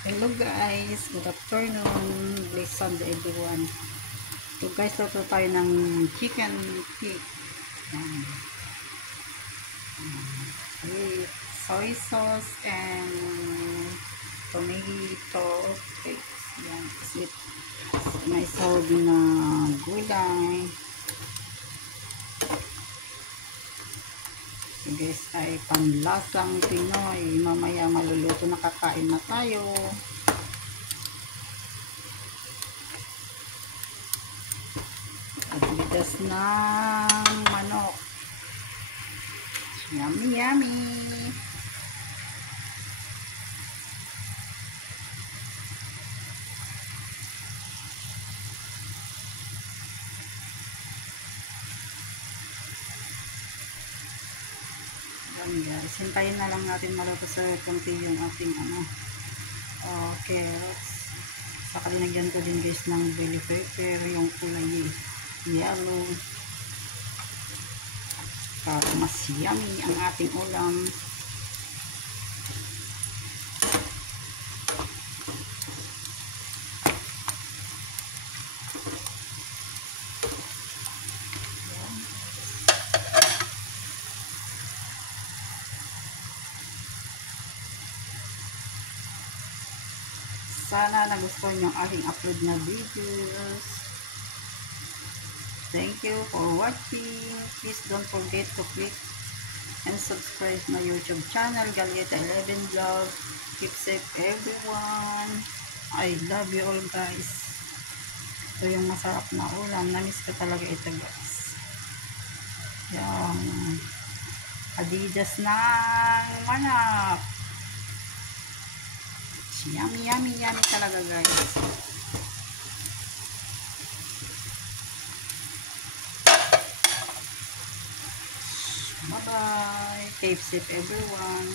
Hello guys, good afternoon, blessed Sunday everyone. So guys, toto tayo ng chicken feet. Yan. With soy sauce and tomato paste. Yan, with may sahog na gulay. So guys, ay panlasang Pinoy. Mamaya maluluto na, kakain na tayo. Adidas ng manok. Yummy, yummy. Yan guys, hintayin na lang natin maluto sa kunti yung ating carrots. Saka linagyan ko din guys ng bell pepper, yung kulay yellow, para mas yummy ang ating ulam. Sana nagustuhan yung aking upload na videos. Thank you for watching. Please don't forget to click and subscribe my YouTube channel, Galieta 11 Vlog. Keep safe everyone. I love you all guys. Ito yung masarap na ulam. Namiss ko talaga ito guys. Yung Adidas ng manok. Yummy, yummy, yummy talaga guys. Bye bye. Keep safe everyone.